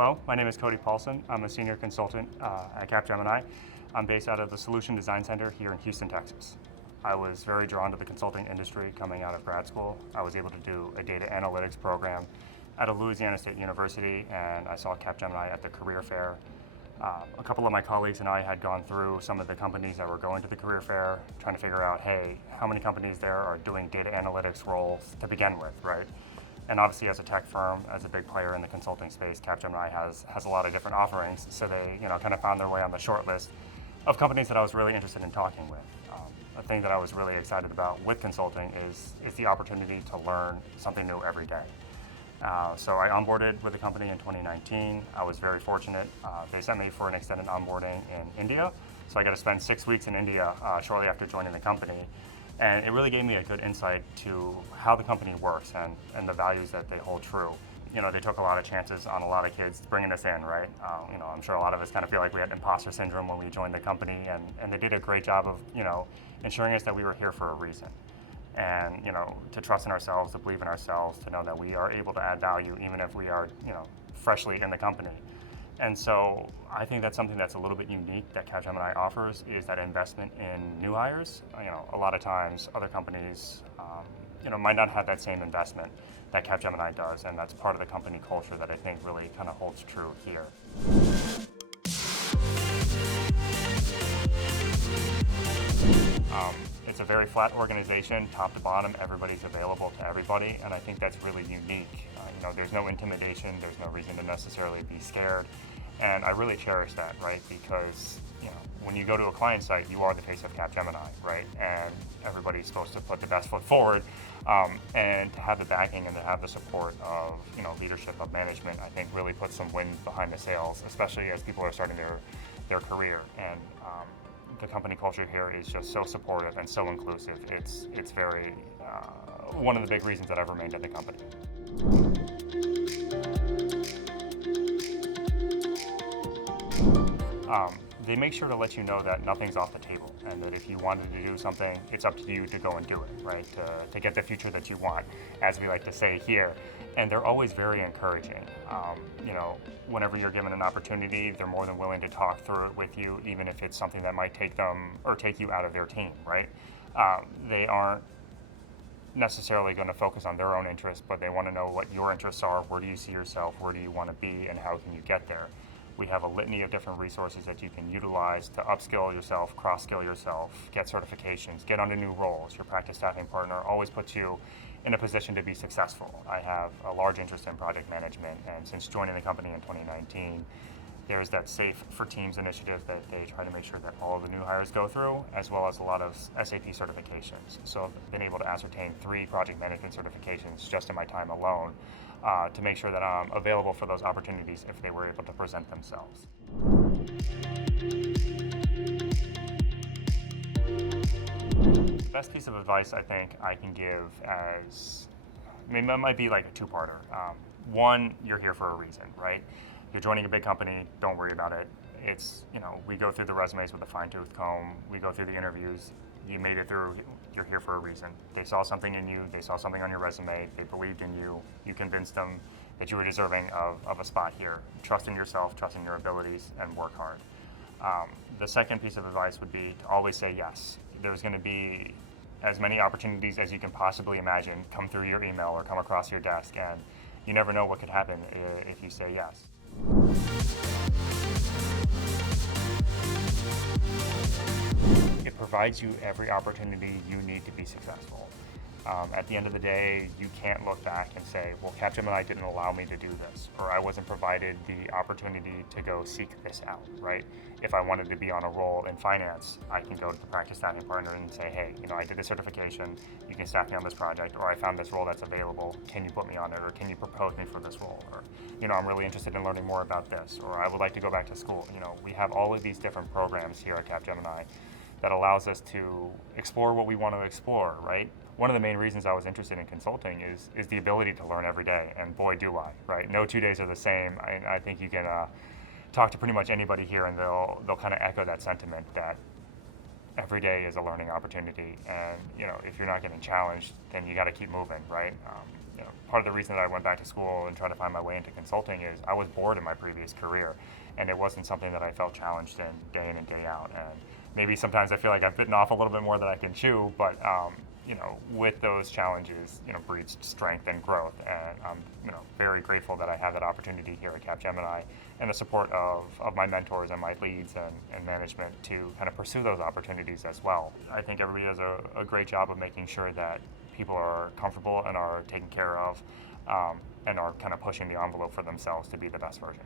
Hello, my name is Cody Paulson. I'm a senior consultant at Capgemini. I'm based out of the Solution Design Center here in Houston, Texas. I was very drawn to the consulting industry coming out of grad school. I was able to do a data analytics program at a Louisiana State University, and I saw Capgemini at the career fair. A couple of my colleagues and I had gone through some of the companies that were going to the career fair, trying to figure out, hey, how many companies there are doing data analytics roles to begin with, right? And obviously, as a tech firm, as a big player in the consulting space, Capgemini has a lot of different offerings. So they, kind of found their way on the short list of companies that I was really interested in talking with. A thing that I was really excited about with consulting is the opportunity to learn something new every day. So I onboarded with the company in 2019. I was very fortunate. They sent me for an extended onboarding in India. So I got to spend 6 weeks in India shortly after joining the company. And it really gave me a good insight to how the company works and the values that they hold true. They took a lot of chances on a lot of kids bringing us in, right? I'm sure a lot of us kind of feel like we had imposter syndrome when we joined the company, and they did a great job of, ensuring us that we were here for a reason. And, to trust in ourselves, to believe in ourselves, to know that we are able to add value even if we are, freshly in the company. And so I think that's something that's a little bit unique that Capgemini offers, is that investment in new hires. A lot of times other companies, might not have that same investment that Capgemini does, and that's part of the company culture that I think really kind of holds true here. It's a very flat organization, top to bottom. Everybody's available to everybody, and I think that's really unique. There's no intimidation, there's no reason to necessarily be scared, and I really cherish that, right? Because when you go to a client site, you are the face of Capgemini, right? And everybody's supposed to put the best foot forward, and to have the backing and to have the support of leadership, of management, I think really puts some wind behind the sails, especially as people are starting their career. And the company culture here is just so supportive and so inclusive. It's very one of the big reasons that I've remained at the company. They make sure to let you know that nothing's off the table, and that if you wanted to do something, it's up to you to go and do it, right? To get the future that you want, as we like to say here. And they're always very encouraging. Whenever you're given an opportunity, they're more than willing to talk through it with you, even if it's something that might take them or take you out of their team, right? They aren't necessarily going to focus on their own interests, but they want to know what your interests are, where do you see yourself, where do you want to be, and how can you get there. We have a litany of different resources that you can utilize to upskill yourself, cross-skill yourself, get certifications, get onto new roles. Your practice staffing partner always puts you in a position to be successful. I have a large interest in project management, and since joining the company in 2019, there's that Safe for Teams initiative that they try to make sure that all of the new hires go through, as well as a lot of SAP certifications. So I've been able to ascertain 3 project management certifications just in my time alone, to make sure that I'm available for those opportunities if they were able to present themselves. The best piece of advice I think I can give it might be like a two-parter. One, you're here for a reason, right? You're joining a big company, don't worry about it. It's, we go through the resumes with a fine-tooth comb, we go through the interviews, you made it through, you're here for a reason. They saw something in you, they saw something on your resume, they believed in you, you convinced them that you were deserving of a spot here. Trust in yourself, trust in your abilities, and work hard. The second piece of advice would be to always say yes. There's going to be as many opportunities as you can possibly imagine come through your email or come across your desk, and you never know what could happen if you say yes. It provides you every opportunity you need to be successful. At the end of the day, you can't look back and say, well, Capgemini didn't allow me to do this, or I wasn't provided the opportunity to go seek this out, right? If I wanted to be on a role in finance, I can go to the practice staffing partner and say, hey, I did a certification, you can staff me on this project, or I found this role that's available, can you put me on it, or can you propose me for this role, or, I'm really interested in learning more about this, or I would like to go back to school. We have all of these different programs here at Capgemini that allows us to explore what we want to explore, right? One of the main reasons I was interested in consulting is the ability to learn every day, and boy do I, right? No 2 days are the same. I think you can talk to pretty much anybody here and they'll kind of echo that sentiment that every day is a learning opportunity, and if you're not getting challenged, then you got to keep moving, right? part of the reason that I went back to school and tried to find my way into consulting is I was bored in my previous career, and it wasn't something that I felt challenged in and day out. And maybe sometimes I feel like I've bitten off a little bit more than I can chew, but with those challenges, breeds strength and growth. And I'm, very grateful that I have that opportunity here at Capgemini and the support of my mentors and my leads and management to kind of pursue those opportunities as well. I think everybody does a great job of making sure that people are comfortable and are taken care of, and are kind of pushing the envelope for themselves to be the best version.